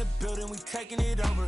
the building, we taking it over.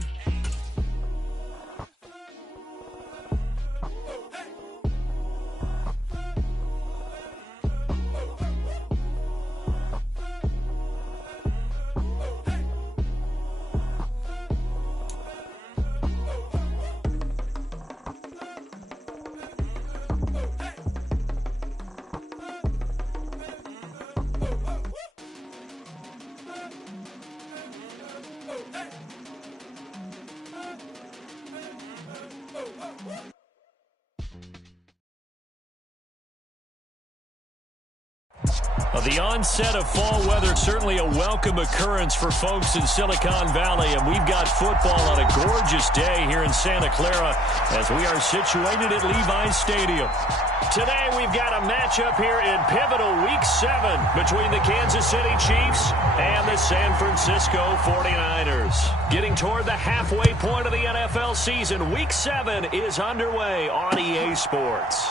The onset of fall weather, certainly a welcome occurrence for folks in Silicon Valley, and we've got football on a gorgeous day here in Santa Clara as we are situated at Levi's Stadium. Today we've got a matchup here in pivotal Week 7 between the Kansas City Chiefs and the San Francisco 49ers. Getting toward the halfway point of the NFL season, Week 7 is underway on EA Sports.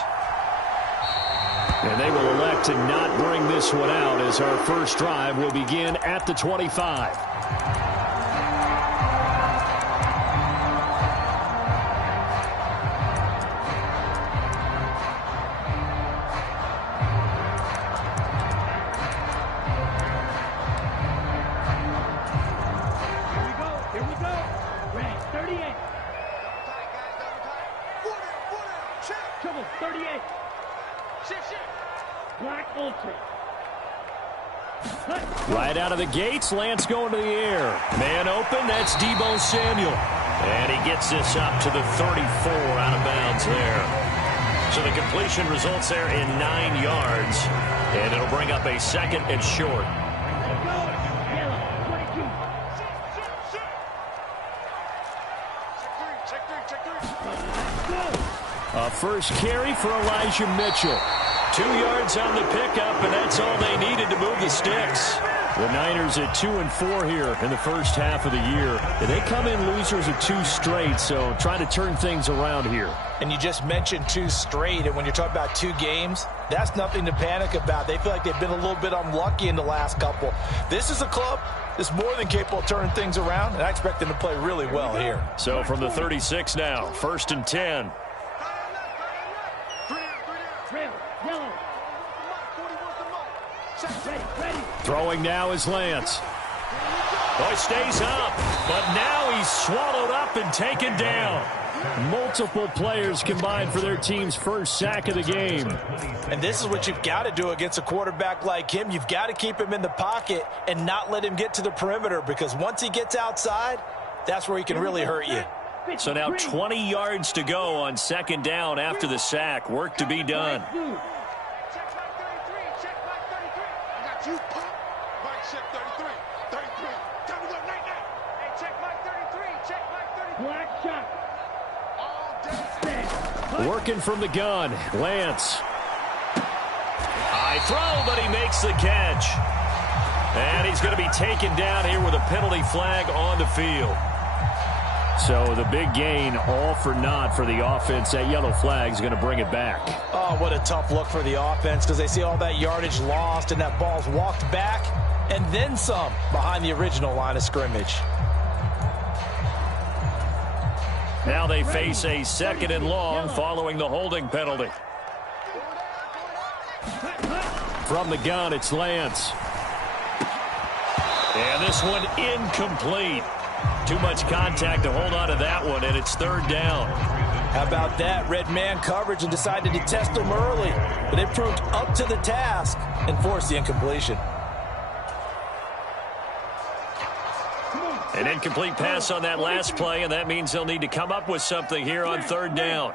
And they will elect to not bring this one out as our first drive will begin at the 25. Here we go. Ready, 38. Trouble, 38. Black Ultra. Right out of the gates, Lance going to the air. Man open, that's Deebo Samuel. And he gets this up to the 34 out of bounds there. So the completion results there in 9 yards. And it'll bring up a second and short. A first carry for Elijah Mitchell. 2 yards on the pickup, and that's all they needed to move the sticks. The Niners at 2-4 here in the first half of the year. They come in losers of 2 straight, so trying to turn things around here. And you just mentioned 2 straight, and when you're talking about 2 games, that's nothing to panic about. They feel like they've been a little bit unlucky in the last couple. This is a club that's more than capable of turning things around, and I expect them to play really well here. So from the 36 now, 1st and 10. Throwing now is Lance. Oh, he stays up, but now he's swallowed up and taken down. Multiple players combined for their team's first sack of the game. And this is what you've got to do against a quarterback like him. You've got to keep him in the pocket and not let him get to the perimeter, because once he gets outside, that's where he can really hurt you. So now 20 yards to go on 2nd down after the sack. Work to be done. Working from the gun, Lance. High throw, but he makes the catch. And he's going to be taken down here with a penalty flag on the field. So the big gain, all for naught for the offense. That yellow flag is going to bring it back. Oh, what a tough look for the offense, because they see all that yardage lost and that ball's walked back and then some behind the original line of scrimmage. Now they face a 2nd and long following the holding penalty. From the gun, it's Lance. And this one incomplete. Too much contact to hold on to that one, and it's 3rd down. How about that? Red man coverage and decided to test him early. But it proved up to the task and forced the incompletion. An incomplete pass on that last play, and that means they'll need to come up with something here on 3rd down.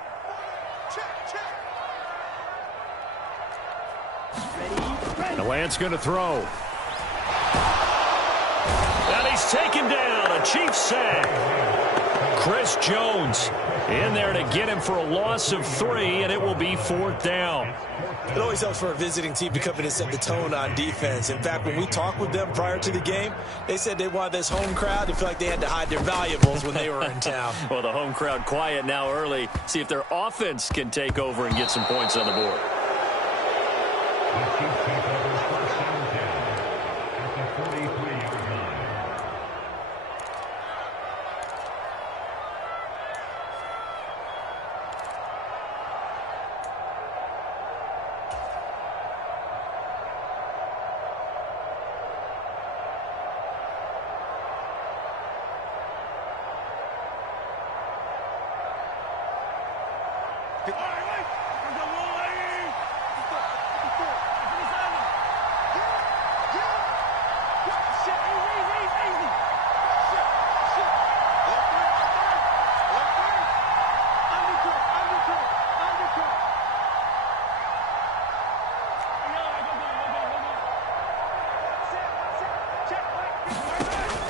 And Lance going to throw. And he's taken down. A Chiefs sack. Chris Jones in there to get him for a loss of 3, and it will be 4th down. It always helps for a visiting team to come in and set the tone on defense. In fact, when we talked with them prior to the game, they said they wanted this home crowd to feel like they had to hide their valuables when they were in town. Well, the home crowd quiet now early. See if their offense can take over and get some points on the board.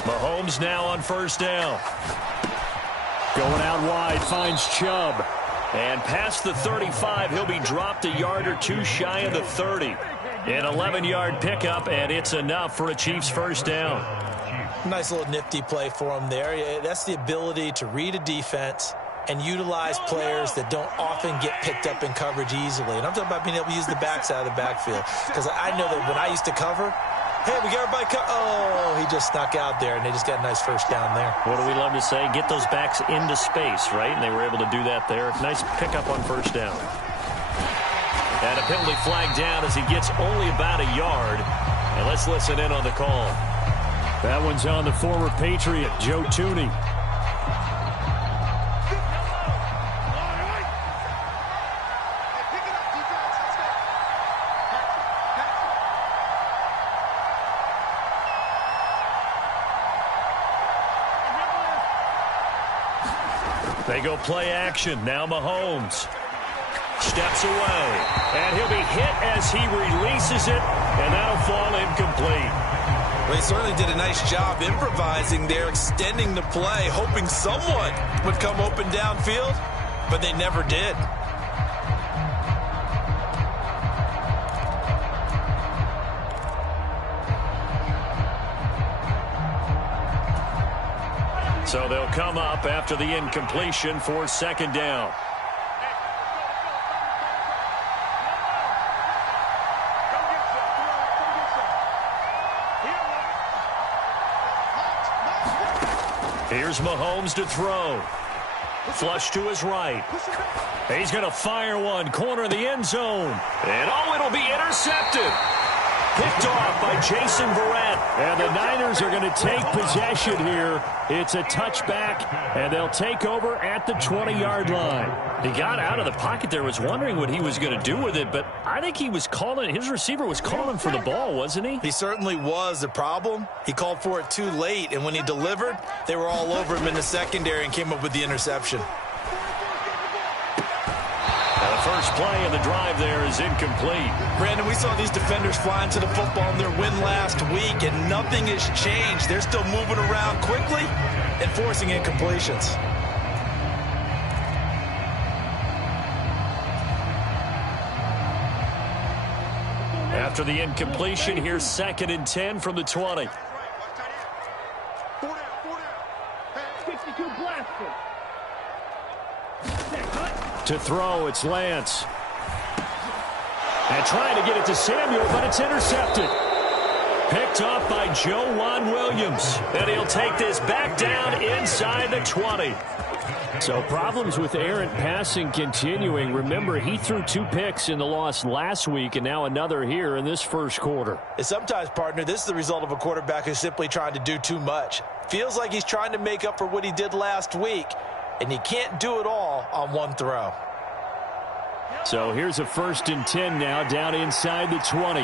Mahomes now on first down. Going out wide, finds Chubb. And past the 35, he'll be dropped a yard or two shy of the 30. An 11-yard pickup, and it's enough for a Chiefs first down. Nice little nifty play for him there. That's the ability to read a defense and utilize players that don't often get picked up in coverage easily. And I'm talking about being able to use the backs out of the backfield. Because I know that when I used to cover, hey, we got everybody oh, he just snuck out there, and they just got a nice first down there. What do we love to say? Get those backs into space, right? And they were able to do that there. Nice pickup on first down. And a penalty flag down as he gets only about a yard. And let's listen in on the call. That one's on the former Patriot, Joe Thuney. They go play action. Now Mahomes steps away. And he'll be hit as he releases it. And that'll fall incomplete. Well, he certainly did a nice job improvising there, extending the play, hoping someone would come open downfield. But they never did. So they'll come up after the incompletion for second down. Here's Mahomes to throw. Flush to his right. He's going to fire one. Corner of the end zone. And it'll be intercepted. Picked off by Jason Verrett. And the Niners are going to take possession here. It's a touchback, and they'll take over at the 20-yard line. He got out of the pocket there, was wondering what he was going to do with it, but I think he was calling, his receiver was calling for the ball, wasn't he? He certainly was. The problem, he called for it too late, and when he delivered, they were all over him in the secondary and came up with the interception. The first play of the drive there is incomplete. Brandon, we saw these defenders flying to the football in their win last week, and nothing has changed. They're still moving around quickly and forcing incompletions. After the incompletion, here's 2nd and 10 from the 20. 62 blaster. To throw, it's Lance. And trying to get it to Samuel, but it's intercepted. Picked off by Joejuan Williams. And he'll take this back down inside the 20. So problems with errant passing continuing. Remember, he threw 2 picks in the loss last week, and now another here in this first quarter. And sometimes, partner, this is the result of a quarterback who's simply trying to do too much. Feels like he's trying to make up for what he did last week, and he can't do it all on one throw. So here's a 1st and 10 now, down inside the 20.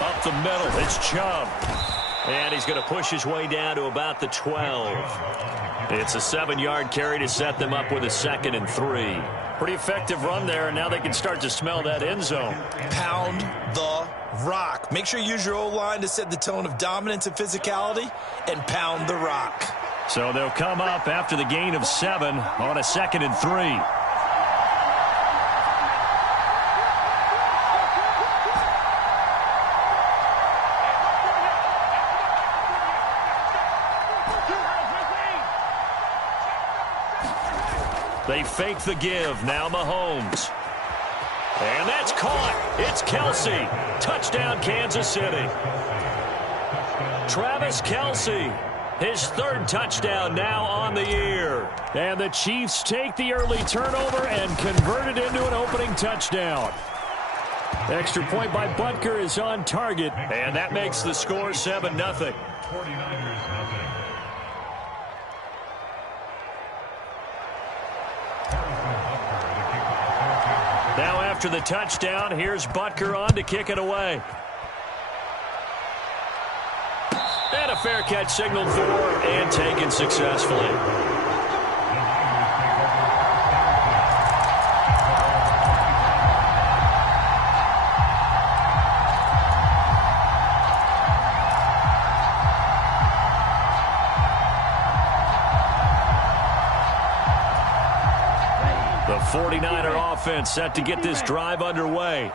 Up the middle, it's Chubb. And he's going to push his way down to about the 12. It's a 7-yard carry to set them up with a 2nd and 3. Pretty effective run there, and now they can start to smell that end zone. Pound the rock. Make sure you use your O-line to set the tone of dominance and physicality, and pound the rock. So they'll come up after the gain of 7 on a 2nd and 3. They fake the give. Now Mahomes. And that's caught. It's Kelce. Touchdown, Kansas City. Travis Kelce. His third touchdown now on the year. And the Chiefs take the early turnover and convert it into an opening touchdown. Extra point by Butker is on target, and that makes the score 7-0. 49ers, Now after the touchdown, here's Butker on to kick it away. And a fair catch signaled for and taken successfully. The 49er offense set to get this drive underway.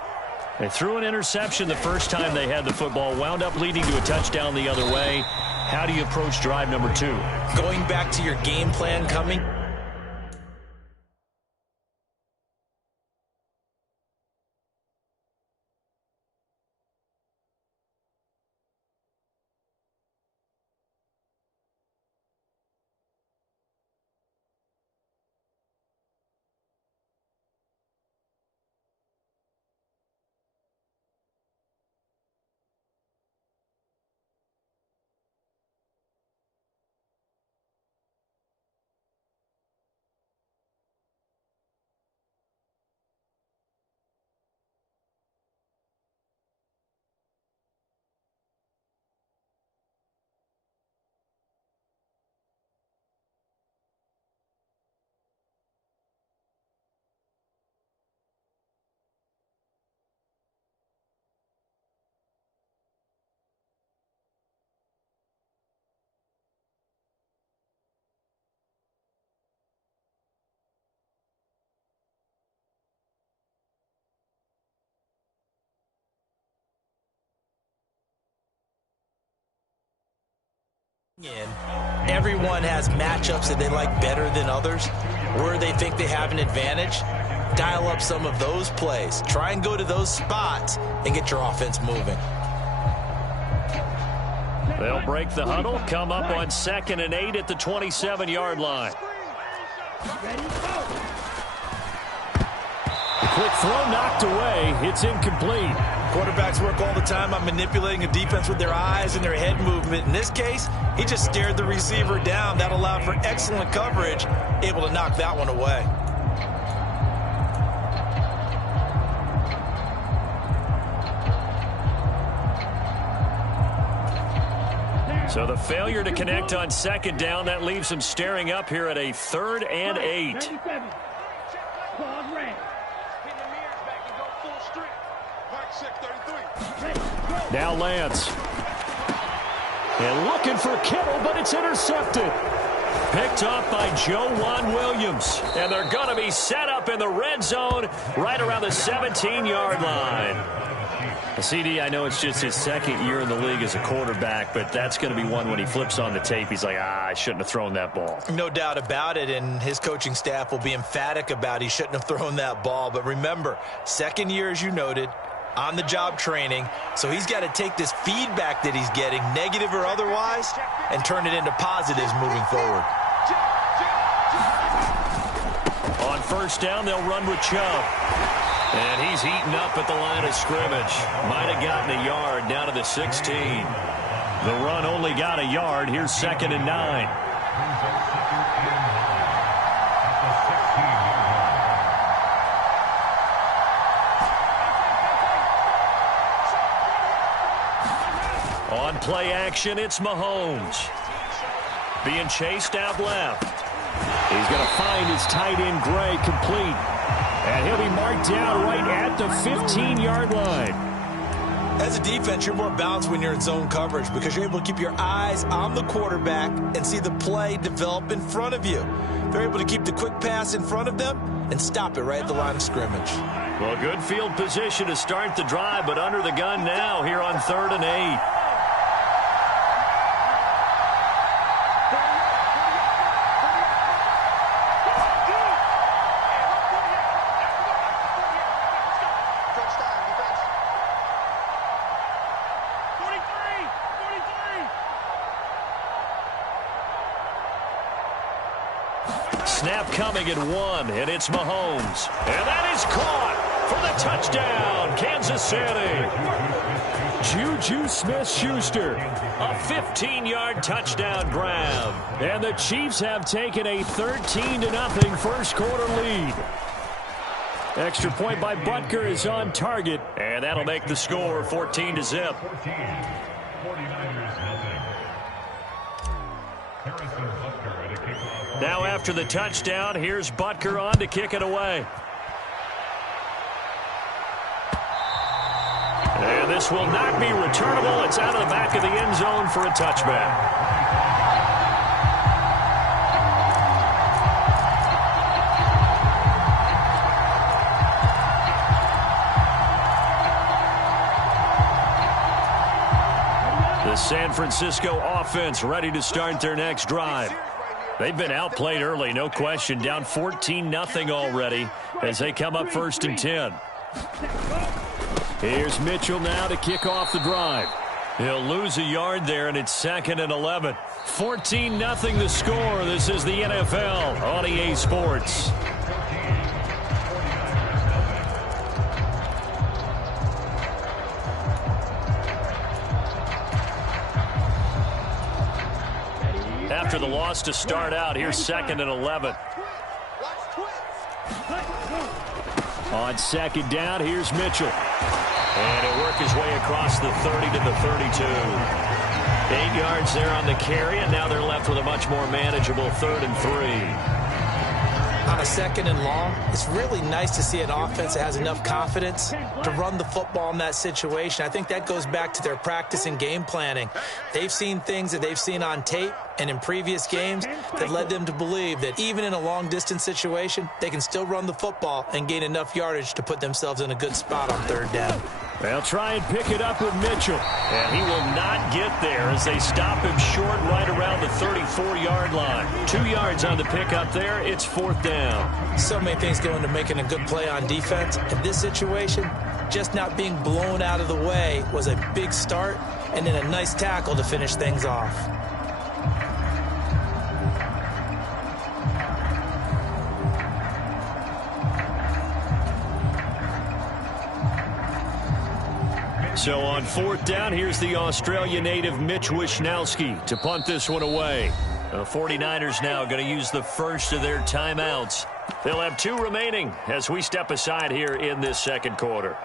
They threw an interception the first time they had the football, wound up leading to a touchdown the other way. How do you approach drive number 2? Going back to your game plan coming. Everyone has matchups that they like better than others, where they think they have an advantage. Dial up some of those plays. Try and go to those spots and get your offense moving. They'll break the huddle, come up on 2nd and 8 at the 27-yard line. Quick throw knocked away. It's incomplete. Quarterbacks work all the time on manipulating a defense with their eyes and their head movement. In this case, he just stared the receiver down. That allowed for excellent coverage, able to knock that one away. So the failure to connect on 2nd down, that leaves him staring up here at a 3rd and 8. Now Lance. And looking for Kittle, but it's intercepted. Picked off by Joejuan Williams. And they're going to be set up in the red zone right around the 17-yard line. CD, I know it's just his 2nd year in the league as a quarterback, but that's going to be one when he flips on the tape. He's like, I shouldn't have thrown that ball. No doubt about it, and his coaching staff will be emphatic about he shouldn't have thrown that ball. But remember, 2nd year, as you noted, on-the-job training, so he's got to take this feedback that he's getting, negative or otherwise, and turn it into positives moving forward. On 1st down, they'll run with Chubb. And he's heating up at the line of scrimmage. Might have gotten a yard down to the 16. The run only got a yard. Here's 2nd and 9. On play action, it's Mahomes. Being chased out left. He's going to find his tight end, Gray, complete. And he'll be marked down right at the 15-yard line. As a defense, you're more balanced when you're in zone coverage because you're able to keep your eyes on the quarterback and see the play develop in front of you. They're able to keep the quick pass in front of them and stop it right at the line of scrimmage. Well, good field position to start the drive, but under the gun now here on 3rd and 8. snap coming at 1, and it's Mahomes. And that is caught for the touchdown, Kansas City. Juju Smith-Schuster, a 15-yard touchdown grab. And the Chiefs have taken a 13-0 first quarter lead. Extra point by Butker is on target, and that'll make the score 14-0. Now after the touchdown, here's Butker on to kick it away. And this will not be returnable. It's out of the back of the end zone for a touchback. The San Francisco offense ready to start their next drive. They've been outplayed early, no question. Down 14-0 already as they come up 1st and 10. Here's Mitchell now to kick off the drive. He'll lose a yard there, and it's 2nd and 11. 14-0 the score. This is the NFL on EA Sports. After the loss to start out, here's 2nd and 11. On 2nd down, here's Mitchell. And he'll work his way across the 30 to the 32. 8 yards there on the carry, and now they're left with a much more manageable 3rd and 3. On a 2nd and long, it's really nice to see an offense that has enough confidence to run the football in that situation. I think that goes back to their practice and game planning. They've seen things that they've seen on tape and in previous games that led them to believe that even in a long-distance situation, they can still run the football and gain enough yardage to put themselves in a good spot on 3rd down. They'll try and pick it up with Mitchell. And he will not get there as they stop him short right around the 34-yard line. 2 yards on the pickup there. It's 4th down. So many things go into making a good play on defense. In this situation, just not being blown out of the way was a big start, and then a nice tackle to finish things off. So on 4th down, here's the Australia native Mitch Wishnowsky to punt this one away. The 49ers now going to use the first of their timeouts. They'll have 2 remaining as we step aside here in this 2nd quarter.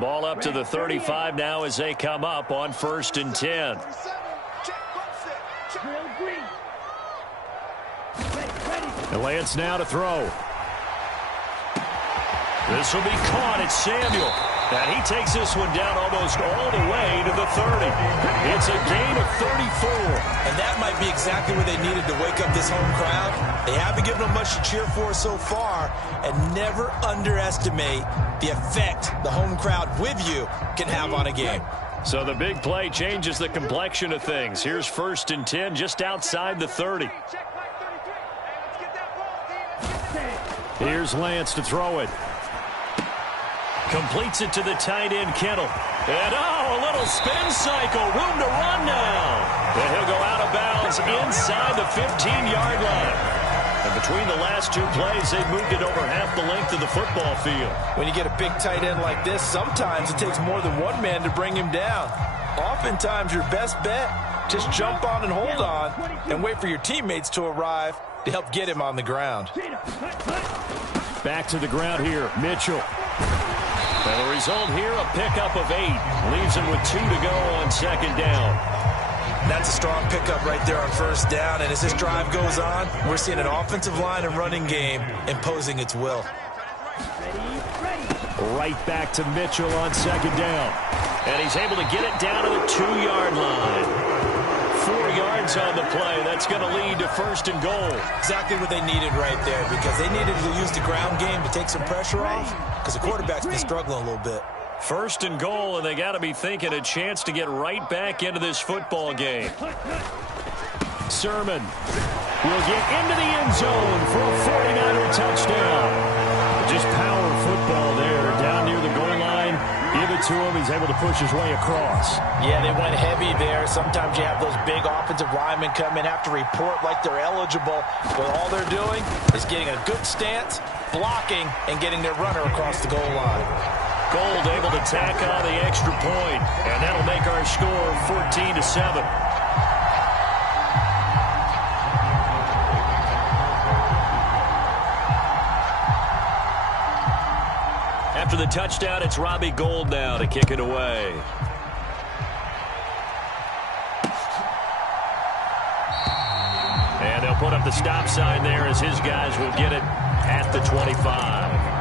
Ball up to the 35 now as they come up on 1st and 10. And Lance now to throw. This will be caught. It's Samuel. And he takes this one down almost all the way to the 30. It's a gain of 34. And that might be exactly what they needed to wake up this home crowd. They haven't given them much to cheer for so far. And never underestimate the effect the home crowd with you can have on a game. So the big play changes the complexion of things. Here's 1st and 10 just outside the 30. Here's Lance to throw it. Completes it to the tight end, Kittle. And, a little spin cycle. Room to run now. And he'll go out of bounds inside the 15-yard line. And between the last 2 plays, they've moved it over half the length of the football field. When you get a big tight end like this, sometimes it takes more than one man to bring him down. Oftentimes, your best bet, just jump on and hold on and wait for your teammates to arrive to help get him on the ground. Back to the ground here, Mitchell. And the result here, a pickup of 8. Leaves him with 2 to go on 2nd down. That's a strong pickup right there on 1st down. And as this drive goes on, we're seeing an offensive line and running game imposing its will. Right back to Mitchell on 2nd down. And he's able to get it down to the 2-yard line. 4 yards on the play. That's going to lead to 1st and goal. Exactly what they needed right there, because they needed to use the ground game to take some pressure off, because the quarterback's been struggling a little bit. First and goal, and they got to be thinking a chance to get right back into this football game. Sermon will get into the end zone for a 49er touchdown. Just power football there down near the goal line. Give it to him. He's able to push his way across. Yeah, they went heavy there. Sometimes you have those big offensive linemen come in, have to report like they're eligible. But all they're doing is getting a good stance, blocking, and getting their runner across the goal line. Gold able to tack on the extra point, and that'll make our score 14-7. After the touchdown, it's Robbie Gould now to kick it away. And they'll put up the stop sign there as his guys will get it at the 25.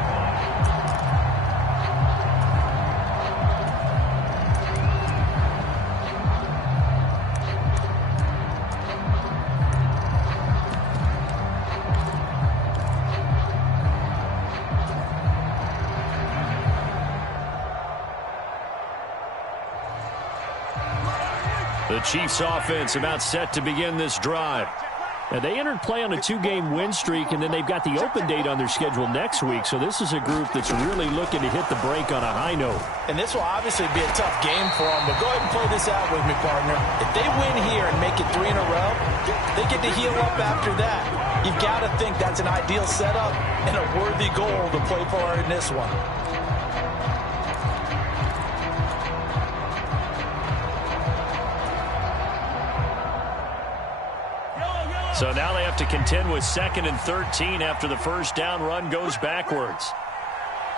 The Chiefs offense about set to begin this drive. And they entered play on a 2-game win streak, and then they've got the open date on their schedule next week. So this is a group that's really looking to hit the break on a high note. And this will obviously be a tough game for them, but go ahead and play this out with me, partner. If they win here and make it 3 in a row, they get to heal up after that. You've got to think that's an ideal setup and a worthy goal to play for in this one. So now they have to contend with 2nd and 13 after the first down run goes backwards.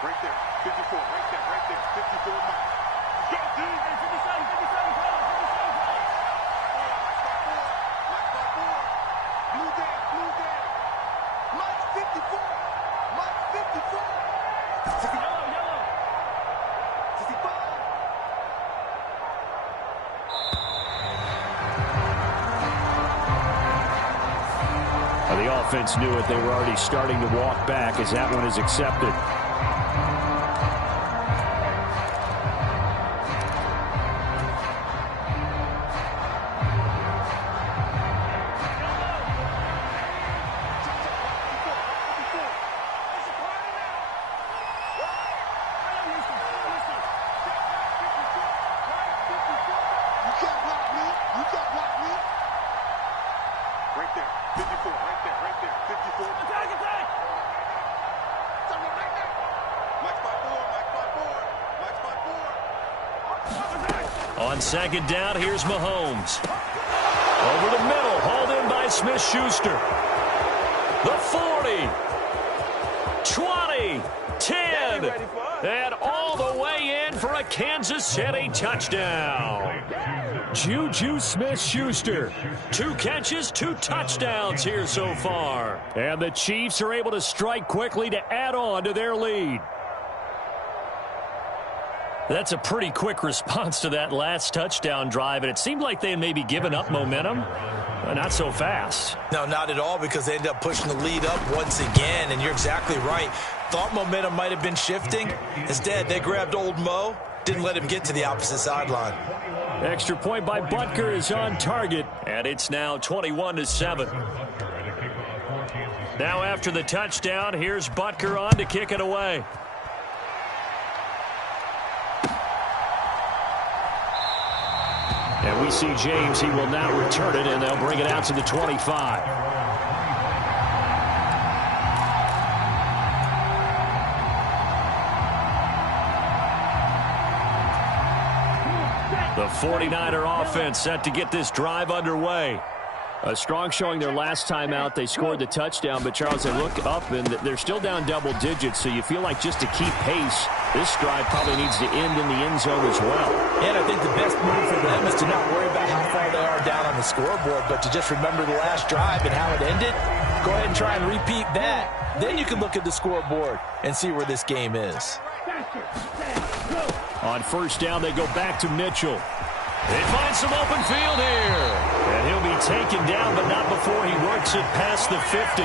Right there, 54, right there, 54 miles. Go, dude! 57, 57, Blue down, blue down. Mike 54, Mike 54. Yellow. 55. The offense knew it. They were already starting to walk back as that one is accepted. On 2nd down, here's Mahomes. Over the middle, hauled in by Smith-Schuster. The 40, 20, 10, and all the way in for a Kansas City touchdown. Juju Smith-Schuster. 2 catches, 2 touchdowns here so far. And the Chiefs are able to strike quickly to add on to their lead. That's a pretty quick response to that last touchdown drive, and it seemed like they had maybe given up momentum. Not so fast. No, not at all, because they ended up pushing the lead up once again, and you're exactly right. Thought momentum might have been shifting. Instead, they grabbed old Mo, didn't let him get to the opposite sideline. Extra point by Butker is on target, and it's now 21-7. Now after the touchdown, here's Butker on to kick it away. And we see James. He will now return it, and they'll bring it out to the 25. The 49er offense set to get this drive underway. A strong showing their last time out. They scored the touchdown, but Charles, they look up, and they're still down double digits, so you feel like just to keep pace, this drive probably needs to end in the end zone as well. And I think the best move for them is to not worry about how far they are down on the scoreboard, but to just remember the last drive and how it ended. Go ahead and try and repeat that. Then you can look at the scoreboard and see where this game is. On 1st down, they go back to Mitchell. They find some open field here. And he'll be taken down, but not before he works it past the 50.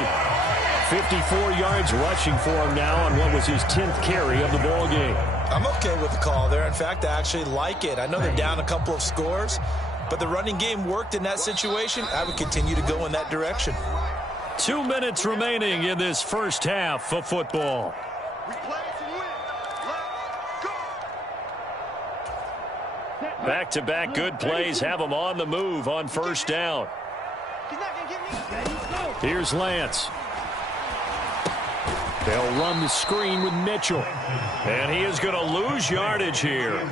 54 yards rushing for him now on what was his 10th carry of the ball game. I'm okay with the call there. In fact, I actually like it. I know they're down a couple of scores, but the running game worked in that situation. I would continue to go in that direction. 2 minutes remaining in this first half of football. Back-to-back good plays have them on the move on first down. Here's Lance. They'll run the screen with Mitchell. And he is going to lose yardage here.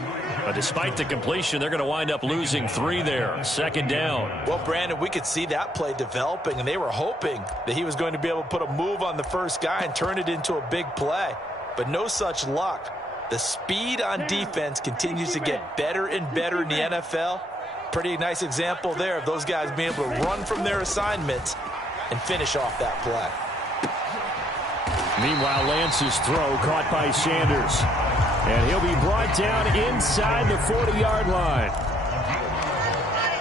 Despite the completion, they're going to wind up losing 3 there. Second down. Well, Brandon, we could see that play developing, and they were hoping that he was going to be able to put a move on the first guy and turn it into a big play. But no such luck. The speed on defense continues to get better and better in the NFL. Pretty nice example there of those guys being able to run from their assignments and finish off that play. Meanwhile, Lance's throw caught by Sanders. And he'll be brought down inside the 40-yard line.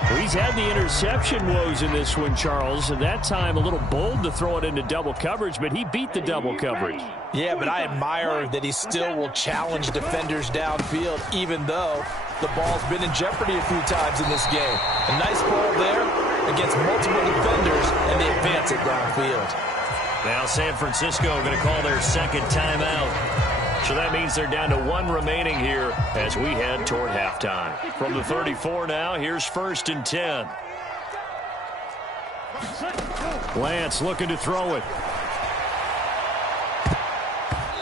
Well, he's had the interception woes in this one, Charles, and that time a little bold to throw it into double coverage, but he beat the double coverage. Yeah, but I admire that he still will challenge defenders downfield, even though the ball's been in jeopardy a few times in this game. A nice ball there against multiple defenders, and they advance it downfield. Now San Francisco going to call their second timeout. So that means they're down to 1 remaining here as we head toward halftime. From the 34 now, here's 1st and 10. Lance looking to throw it.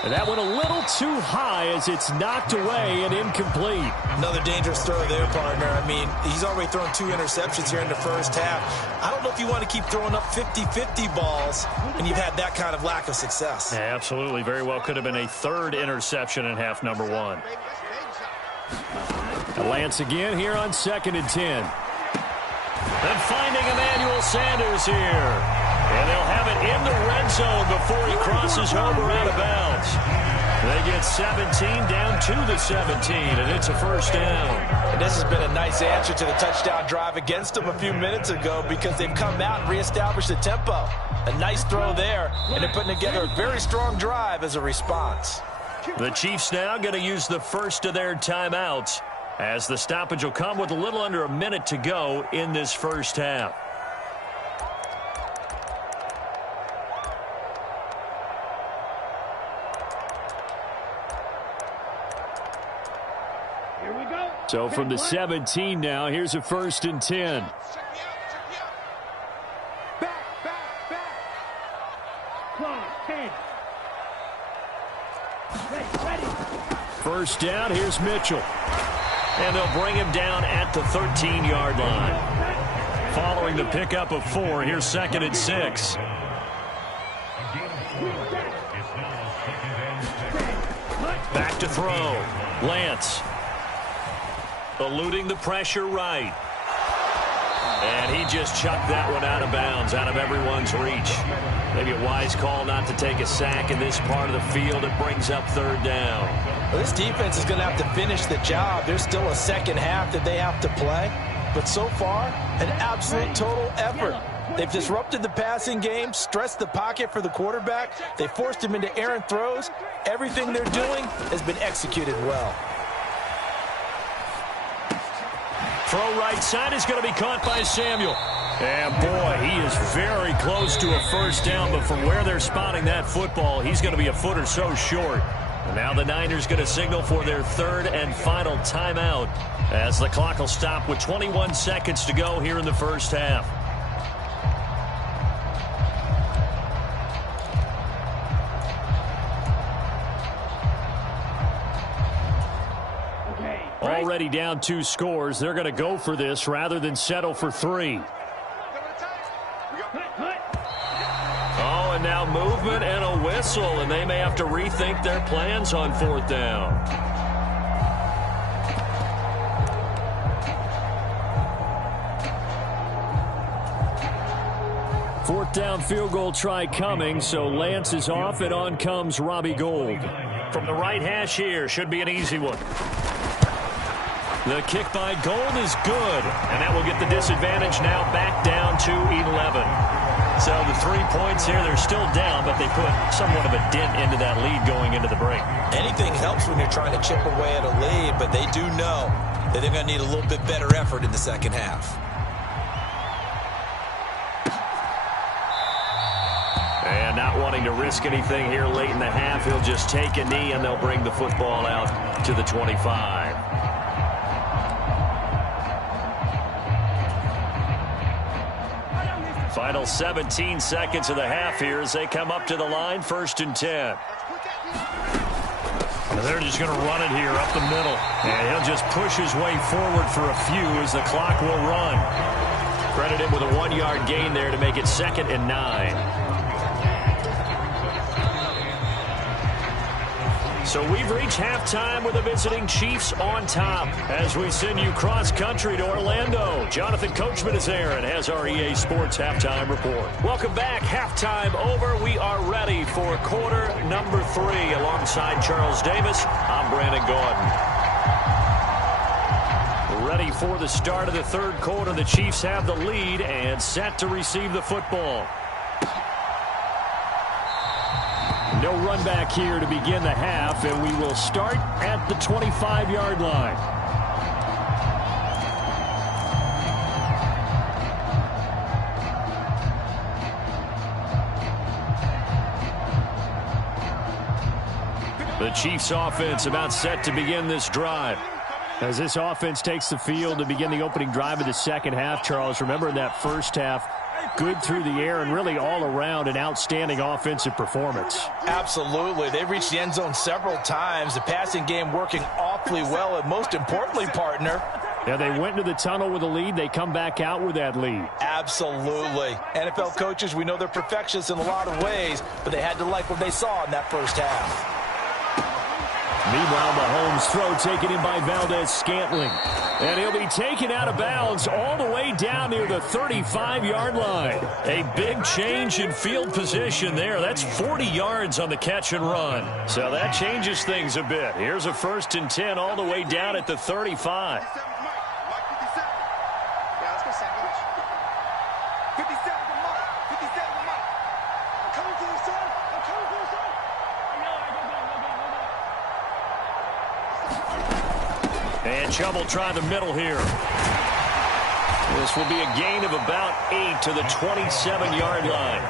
And that went a little too high as it's knocked away and incomplete. Another dangerous throw there, partner. I mean, he's already thrown 2 interceptions here in the first half. I don't know if you want to keep throwing up 50-50 balls when you've had that kind of lack of success. Yeah, absolutely. Very well could have been a 3rd interception in half number 1. And Lance again here on 2nd and 10. And finding Emmanuel Sanders here. And they'll have it in the red zone before he crosses over out of bounds. They get 17 down to the 17, and it's a first down. And this has been a nice answer to the touchdown drive against them a few minutes ago because they've come out and reestablished the tempo. A nice throw there, and they're putting together a very strong drive as a response. The Chiefs now going to use the first of their timeouts as the stoppage will come with a little under a minute to go in this first half. So from the 17 now, here's a 1st and 10. First down, here's Mitchell. And they'll bring him down at the 13-yard line. Following the pickup of 4, here's 2nd and 6. Back to throw. Lance. Eluding the pressure right. And he just chucked that one out of bounds, out of everyone's reach. Maybe a wise call not to take a sack in this part of the field. It brings up 3rd down. Well, this defense is going to have to finish the job. There's still a second half that they have to play. But so far, an absolute total effort. They've disrupted the passing game, stressed the pocket for the quarterback. They forced him into errant throws. Everything they're doing has been executed well. Throw right side is going to be caught by Samuel. And boy, he is very close to a first down, but from where they're spotting that football, he's going to be a foot or so short. And now the Niners going to signal for their 3rd and final timeout as the clock will stop with 21 seconds to go here in the first half. Already down 2 scores. They're going to go for this rather than settle for 3. Oh, and now movement and a whistle, and they may have to rethink their plans on 4th down. Fourth down field goal try coming, so Lance is off, and on comes Robbie Gould. From the right hash here, should be an easy one. The kick by Gold is good, and that will get the disadvantage now back down to 11. So the 3 points here, they're still down, but they put somewhat of a dent into that lead going into the break. Anything helps when you're trying to chip away at a lead, but they do know that they're going to need a little bit better effort in the second half. And not wanting to risk anything here late in the half, he'll just take a knee, and they'll bring the football out to the 25. Final 17 seconds of the half here as they come up to the line, 1st and 10. They're just going to run it here up the middle. And he'll just push his way forward for a few as the clock will run. Credit him with a 1-yard gain there to make it 2nd and 9. So we've reached halftime with the visiting Chiefs on top as we send you cross-country to Orlando. Jonathan Coachman is there and has our EA Sports Halftime Report. Welcome back. Halftime over. We are ready for quarter number 3. Alongside Charles Davis, I'm Brandon Gaudin. Ready for the start of the 3rd quarter. The Chiefs have the lead and set to receive the football. No run back here to begin the half, and we will start at the 25-yard line. The Chiefs offense about set to begin this drive. As this offense takes the field to begin the opening drive of the second half, Charles, remember in that first half, good through the air and really all around an outstanding offensive performance. Absolutely. They reached the end zone several times. The passing game working awfully well, and most importantly, partner, yeah, they went into the tunnel with a lead. They come back out with that lead. Absolutely. NFL coaches, we know they're perfectionists in a lot of ways, but they had to like what they saw in that first half. Meanwhile, Mahomes' throw taken in by Valdez-Scantling. And he'll be taken out of bounds all the way down near the 35-yard line. A big change in field position there. That's 40 yards on the catch and run. So that changes things a bit. Here's a 1st and 10 all the way down at the 35. And Chubb will try the middle here. This will be a gain of about 8 to the 27-yard line.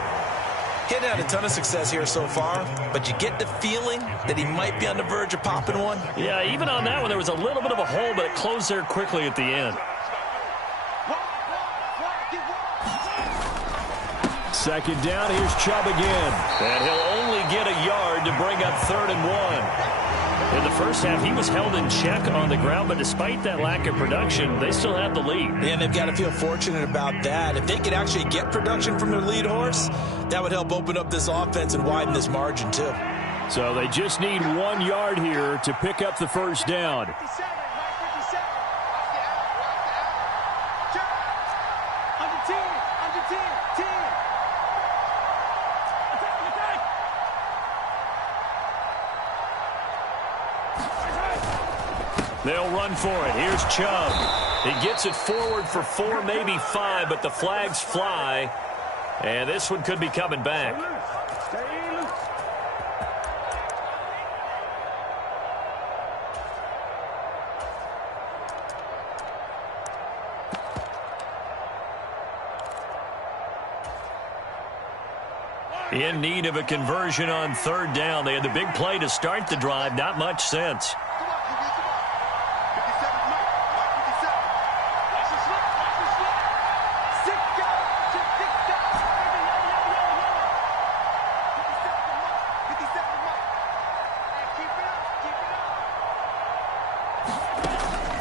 He's had a ton of success here so far, but you get the feeling that he might be on the verge of popping one. Yeah, even on that one, there was a little bit of a hole, but it closed there quickly at the end. 2nd down, here's Chubb again. And he'll only get a yard to bring up 3rd and 1. In the first half, he was held in check on the ground, but despite that lack of production, they still have the lead. And they've got to feel fortunate about that. If they could actually get production from their lead horse, that would help open up this offense and widen this margin, too. So they just need 1 yard here to pick up the 1st down. They'll run for it. Here's Chubb. He gets it forward for 4, maybe 5, but the flags fly. And this one could be coming back. In need of a conversion on 3rd down. They had the big play to start the drive. Not much sense.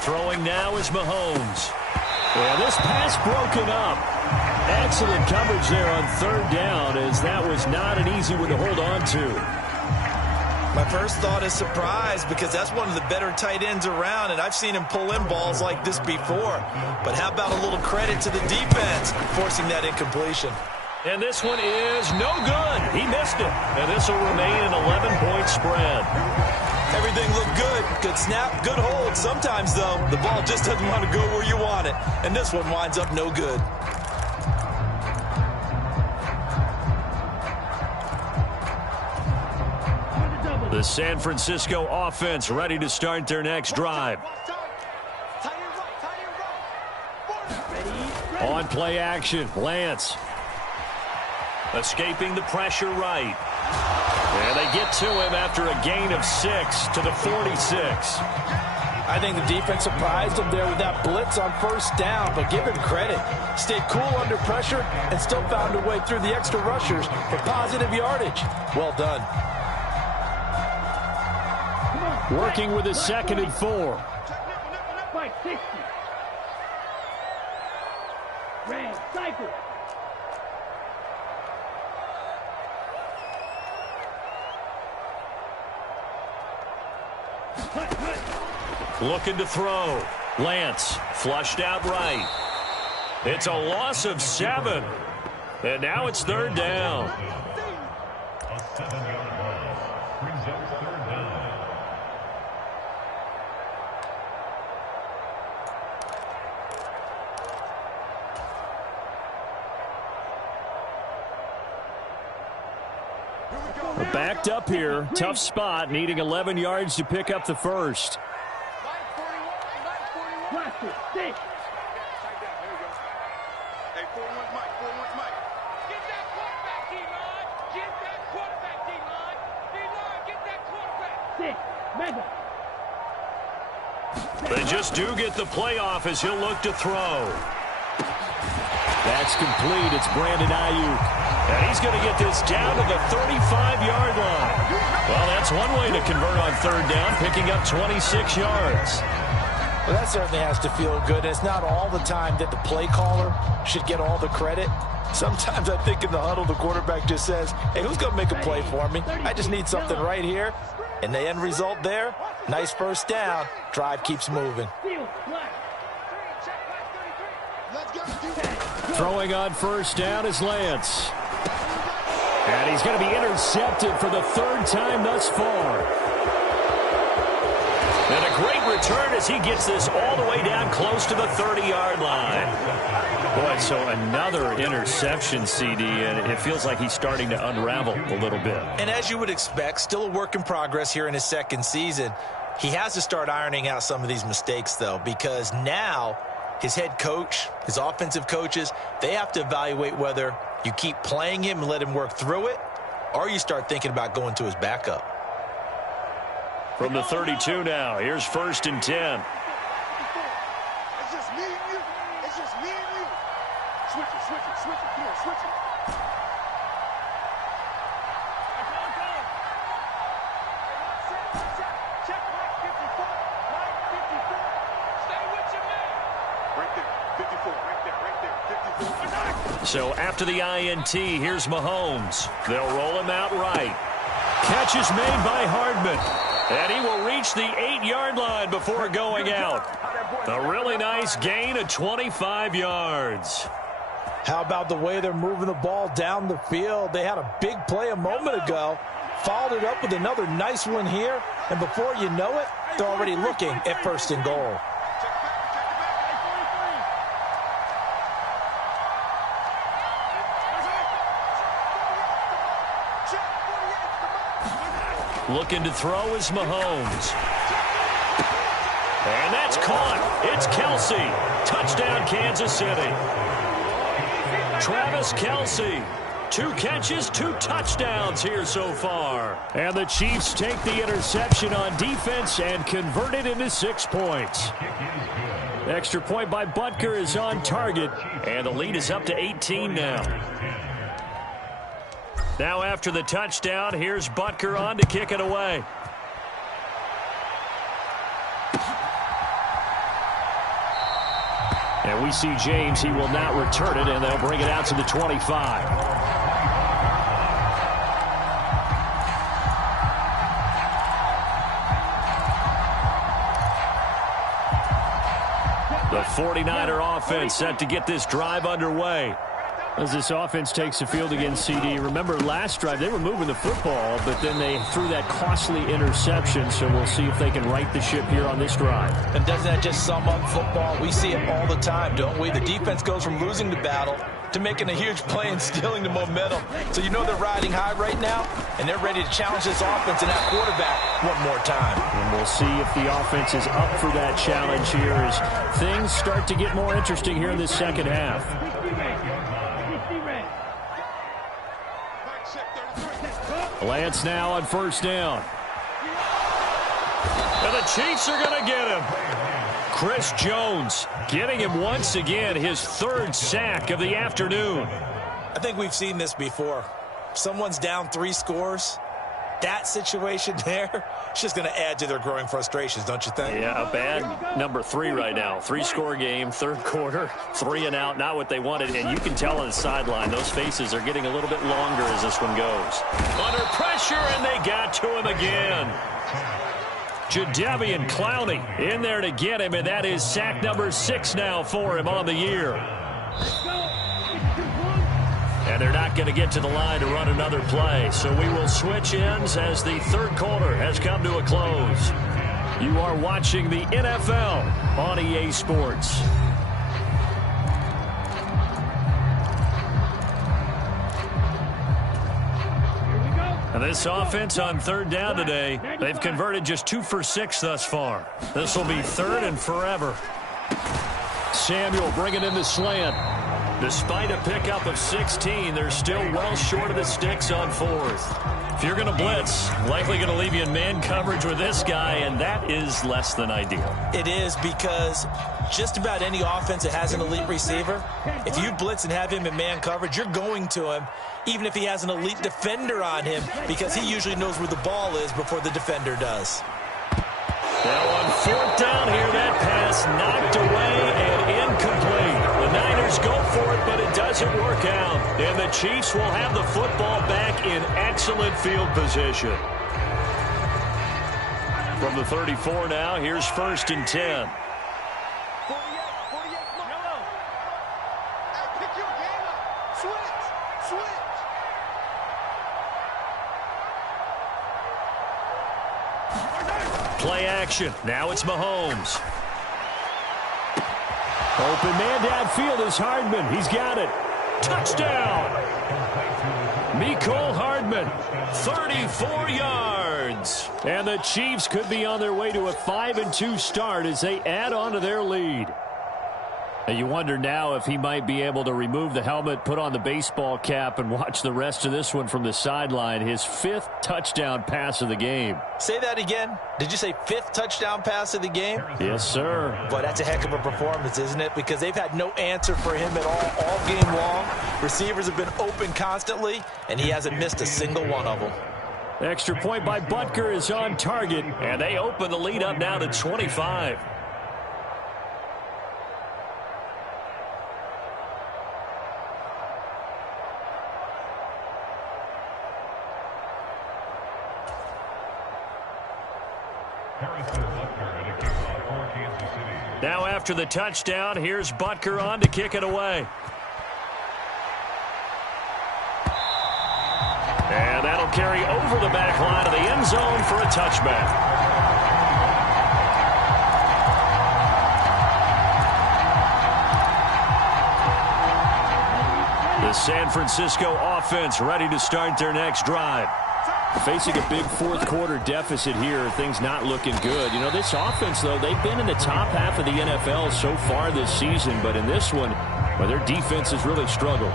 Throwing now is Mahomes. Yeah, this pass broken up. Excellent coverage there on 3rd down, as that was not an easy one to hold on to. My first thought is surprise, because that's one of the better tight ends around, and I've seen him pull in balls like this before. But how about a little credit to the defense forcing that incompletion? And this one is no good. He missed it. And this will remain an 11-point spread. Everything looked good. Good snap, good hold. Sometimes, though, the ball just doesn't want to go where you want it. And this one winds up no good. The San Francisco offense ready to start their next drive. On play action, Lance. Escaping the pressure right. And they get to him after a gain of 6 to the 46. I think the defense surprised him there with that blitz on first down, but give him credit. Stayed cool under pressure and still found a way through the extra rushers for positive yardage. Well done. Working with a 2nd and 4. Fight 60. Red cycle. Looking to throw. Lance flushed out right. It's a loss of 7. And now it's 3rd down. A 7-yard loss brings up 3rd down. Backed up here. Tough spot. Needing 11 yards to pick up the first. Stay. Hey, 4-1's Mike. 4-1's Mike. Get that quarterback, D-line. Get that quarterback, D-line. D-line, get that quarterback. 6. Mega. They just do get the playoff as he'll look to throw. That's complete. It's Brandon Ayuk. And he's going to get this down to the 35-yard line. Well, that's one way to convert on 3rd down, picking up 26 yards. Well, that certainly has to feel good. It's not all the time that the play caller should get all the credit. Sometimes I think in the huddle, the quarterback just says, hey, who's going to make a play for me? I just need something right here. And the end result there, nice first down. Drive keeps moving. Throwing on first down is Lance. And he's going to be intercepted for the 3rd time thus far. And a great return as he gets this all the way down close to the 30-yard line. Boy, so another interception, CD, and it feels like he's starting to unravel a little bit. And as you would expect, still a work in progress here in his 2nd season. He has to start ironing out some of these mistakes, though, because now his head coach, his offensive coaches, they have to evaluate whether you keep playing him and let him work through it, or you start thinking about going to his backup. From the 32 now, here's 1st and 10. It's just me and you. It's just me and you. Switch it, switch it, switch it. Come on, switch it. Check Mike 54. Mike 54. Stay with your man. Right there. 54. Right there. Right there. 54. So after the INT, here's Mahomes. They'll roll him out right. Catch is made by Hardman. And he will reach the 8-yard line before going out. A really nice gain of 25 yards. How about the way they're moving the ball down the field? They had a big play a moment ago, followed it up with another nice one here, and before you know it, they're already looking at 1st and goal. Looking to throw is Mahomes. And that's caught. It's Kelce. Touchdown, Kansas City. Travis Kelce. 2 catches, 2 touchdowns here so far. And the Chiefs take the interception on defense and convert it into 6 points. Extra point by Butker is on target. And the lead is up to 18 now. Now after the touchdown, here's Butker on to kick it away. And we see James. He will not return it, and they'll bring it out to the 25. The 49er offense set to get this drive underway. As this offense takes the field against CD, remember last drive they were moving the football, but then they threw that costly interception, so we'll see if they can right the ship here on this drive. And doesn't that just sum up football? We see it all the time, don't we? The defense goes from losing the battle to making a huge play and stealing the momentum. So you know they're riding high right now, and they're ready to challenge this offense and that quarterback one more time. And we'll see if the offense is up for that challenge here as things start to get more interesting here in this second half. Lance now on first down. And the Chiefs are going to get him. Chris Jones getting him once again, his third sack of the afternoon. I think we've seen this before. Someone's down 3 scores. That situation there, it's just going to add to their growing frustrations, don't you think? Yeah, a bad number 3 right now. 3-score game, third quarter, 3 and out, not what they wanted. And you can tell on the sideline, those faces are getting a little bit longer as this one goes. Under pressure, and they got to him again. Jadeveon Clowney in there to get him, and that is sack number 6 now for him on the year. And they're not going to get to the line to run another play. So we will switch ends as the third quarter has come to a close. You are watching the NFL on EA Sports. And this offense on third down today, they've converted just 2 for 6 thus far. This will be third and forever. Samuel bringing in the slant. Despite a pickup of 16, they're still well short of the sticks on fourth. If you're going to blitz, likely going to leave you in man coverage with this guy, and that is less than ideal. It is, because just about any offense that has an elite receiver, if you blitz and have him in man coverage, you're going to him, even if he has an elite defender on him, because he usually knows where the ball is before the defender does. Now on fourth down here, that pass knocked away and incomplete. The Niners go for it, but it doesn't work out. And the Chiefs will have the football back in excellent field position. From the 34 now, here's first and 10. Play action. Now it's Mahomes. Open man downfield is Hardman. He's got it. Touchdown. Mecole Hardman, 34 yards. And the Chiefs could be on their way to a 5-2 start as they add on to their lead. And you wonder now if he might be able to remove the helmet, put on the baseball cap, and watch the rest of this one from the sideline. His 5th touchdown pass of the game. Say that again. Did you say 5th touchdown pass of the game? Yes, sir. But that's a heck of a performance, isn't it? Because they've had no answer for him at all game long. Receivers have been open constantly, and he hasn't missed a single one of them. Extra point by Butker is on target. And they open the lead up now to 25. Now after the touchdown, here's Butker on to kick it away. And that'll carry over the back line of the end zone for a touchback. The San Francisco offense ready to start their next drive. Facing a big fourth quarter deficit here, things not looking good. You know, this offense, though, they've been in the top half of the NFL so far this season, but in this one, well, their defense has really struggled.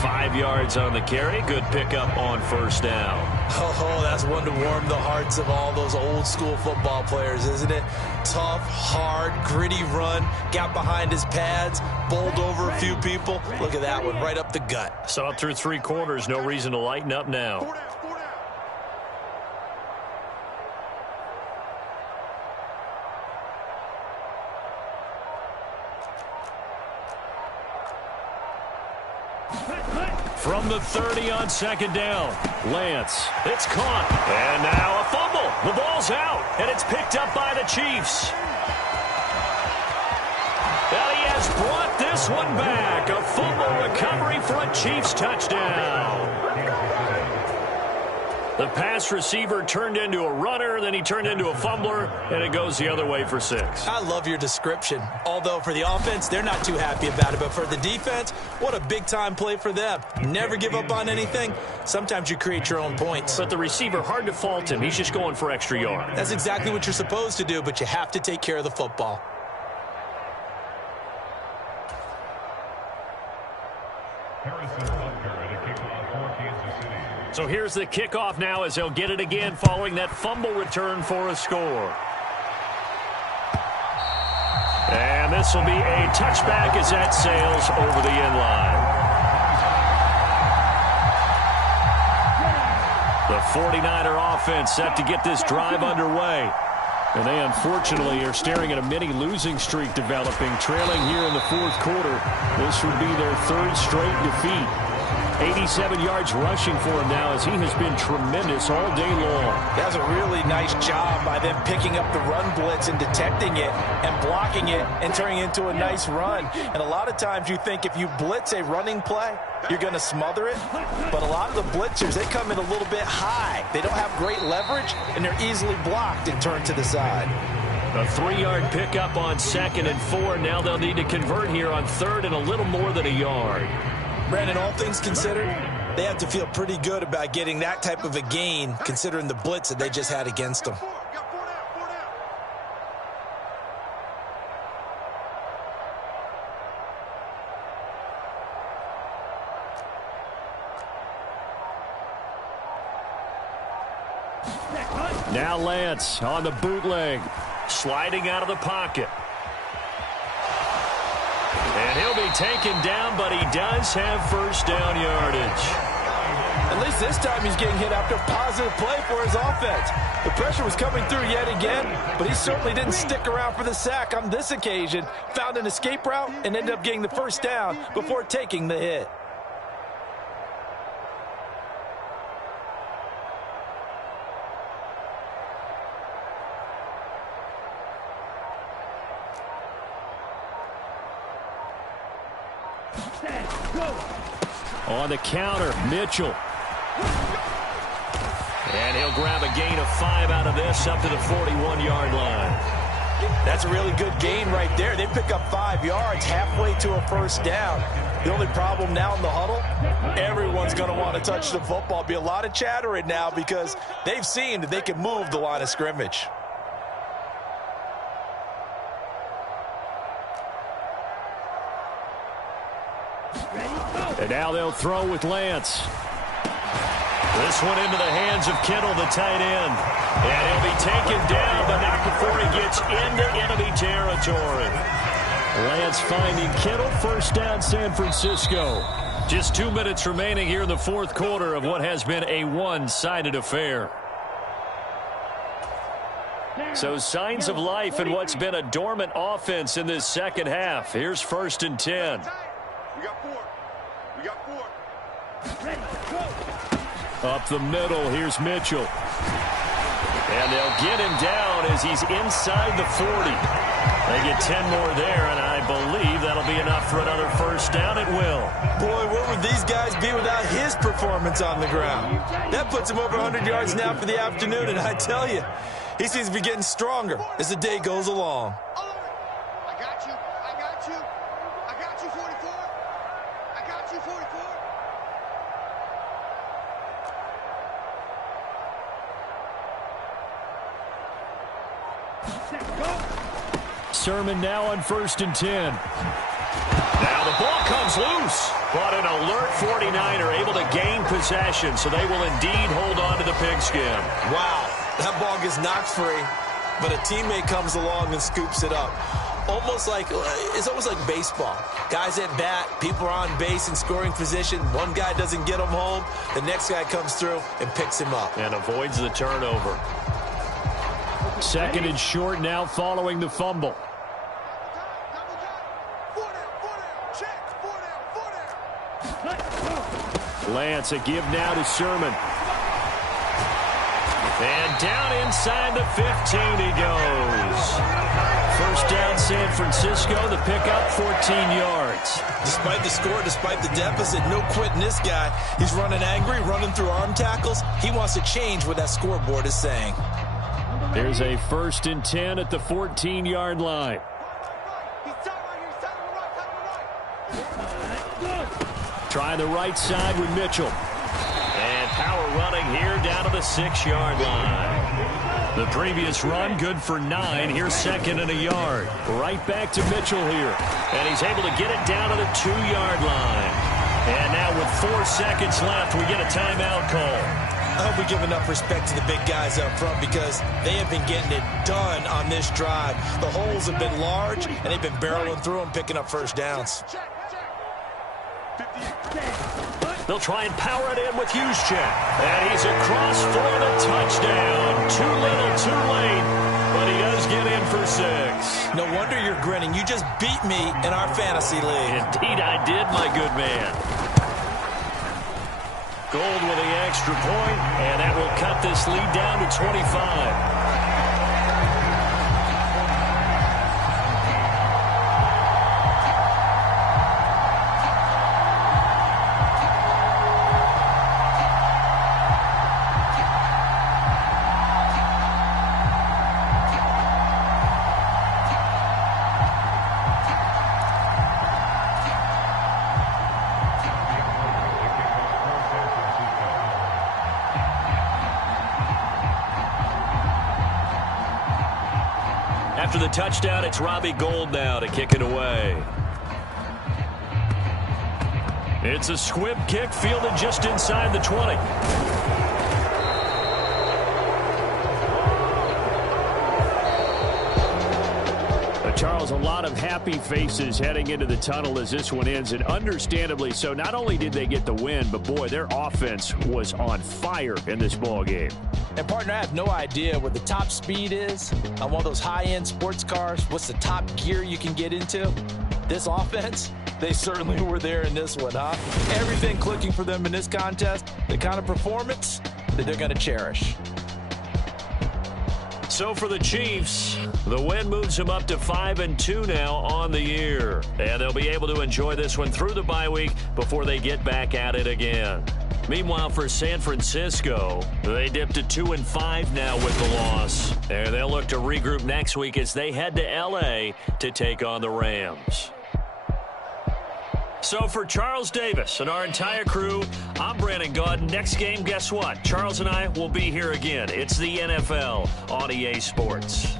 5 yards on the carry. Good pickup on first down. Oh, that's one to warm the hearts of all those old school football players, isn't it? Tough, hard, gritty run. Got behind his pads, bowled over a few people. Look at that one, right up the gut. Saw it through 3 quarters. No reason to lighten up now. From the 30 on second down, Lance. It's caught. And now a fumble. The ball's out, and it's picked up by the Chiefs. Well, he has just brought this one back. A fumble recovery for a Chiefs touchdown. The pass receiver turned into a runner, then he turned into a fumbler, and it goes the other way for 6. I love your description. Although for the offense, they're not too happy about it. But for the defense, what a big-time play for them. Never give up on anything. Sometimes you create your own points. But the receiver, hard to fault him. He's just going for extra yard. That's exactly what you're supposed to do, but you have to take care of the football. So here's the kickoff now as they'll get it again following that fumble return for a score. And this will be a touchback as that sails over the end line. The 49er offense set to get this drive underway. And they unfortunately are staring at a mini losing streak developing, trailing here in the fourth quarter. This would be their third straight defeat. 87 yards rushing for him now as he has been tremendous all day long. That's a really nice job by them picking up the run blitz and detecting it and blocking it and turning it into a nice run. And a lot of times you think if you blitz a running play, you're going to smother it. But a lot of the blitzers, they come in a little bit high. They don't have great leverage, and they're easily blocked and turned to the side. A 3-yard pickup on 2nd and 4. Now they'll need to convert here on 3rd and a little more than a yard. Brandon, all things considered, they have to feel pretty good about getting that type of a gain considering the blitz that they just had against them. Now Lance on the bootleg, sliding out of the pocket. And he'll be taken down, but he does have first down yardage. At least this time he's getting hit after a positive play for his offense. The pressure was coming through yet again, but he certainly didn't stick around for the sack on this occasion. Found an escape route and ended up getting the first down before taking the hit. On the counter, Mitchell. And he'll grab a gain of 5 out of this up to the 41-yard line. That's a really good gain right there. They pick up 5 yards halfway to a first down. The only problem now in the huddle, everyone's going to want to touch the football. Be a lot of chattering now because they've seen that they can move the line of scrimmage. And now they'll throw with Lance. This one into the hands of Kittle, the tight end. And he'll be taken down, but not before he gets into enemy territory. Lance finding Kittle, first down San Francisco. Just 2 minutes remaining here in the fourth quarter of what has been a one-sided affair. So signs of life in what's been a dormant offense in this second half. Here's 1st and 10. We got 4. We got 4. Ready, go. Up the middle, here's Mitchell. And they'll get him down as he's inside the 40. They get 10 more there, and I believe that'll be enough for another first down. It will. Boy, where would these guys be without his performance on the ground? That puts him over 100 yards now for the afternoon, and I tell you, he seems to be getting stronger as the day goes along. I got you. I got you. I got you, 44. I got you, 44. Sermon now on 1st and 10. Now the ball comes loose, but an alert 49er able to gain possession, so they will indeed hold on to the pigskin. Wow, that ball gets knocked free, but a teammate comes along and scoops it up. It's almost like baseball. Guys at bat, people are on base in scoring position. One guy doesn't get him home. The next guy comes through and picks him up. And avoids the turnover. 2nd and short now following the fumble. Lance, a give now to Sermon. And down inside the 15 he goes. First down, San Francisco. The pickup, 14 yards. Despite the score, despite the deficit, no quitting this guy. He's running angry, running through arm tackles. He wants to change what that scoreboard is saying. There's a 1st and 10 at the 14-yard line. Try the right side with Mitchell. And power running here down to the 6-yard line. The previous run, good for 9. Here's 2nd and a yard. Right back to Mitchell here. And he's able to get it down to the 2-yard line. And now with 4 seconds left, we get a timeout call. I hope we give enough respect to the big guys up front because they have been getting it done on this drive. The holes have been large, and they've been barreling through them, picking up first downs. They'll try and power it in with Juszczyk. And he's across for the touchdown. Too little, too late. But he does get in for 6. No wonder you're grinning. You just beat me in our fantasy league. Indeed I did, my good man. Gold with the extra point, and that will cut this lead down to 25. After the touchdown, it's Robbie Gould now to kick it away. It's a squib kick fielded just inside the 20. Charles, a lot of happy faces heading into the tunnel as this one ends, and understandably so. Not only did they get the win, but boy, their offense was on fire in this ball game. And partner, I have no idea what the top speed is on one of those high-end sports cars. What's the top gear you can get into? This offense, they certainly were there in this one, huh? Everything clicking for them in this contest, the kind of performance that they're going to cherish. So for the Chiefs, the win moves them up to 5-2 now on the year. And they'll be able to enjoy this one through the bye week before they get back at it again. Meanwhile, for San Francisco, they dipped to 2-5 now with the loss. And they'll look to regroup next week as they head to L.A. to take on the Rams. So for Charles Davis and our entire crew, I'm Brandon Gaudin. Next game, guess what? Charles and I will be here again. It's the NFL on EA Sports.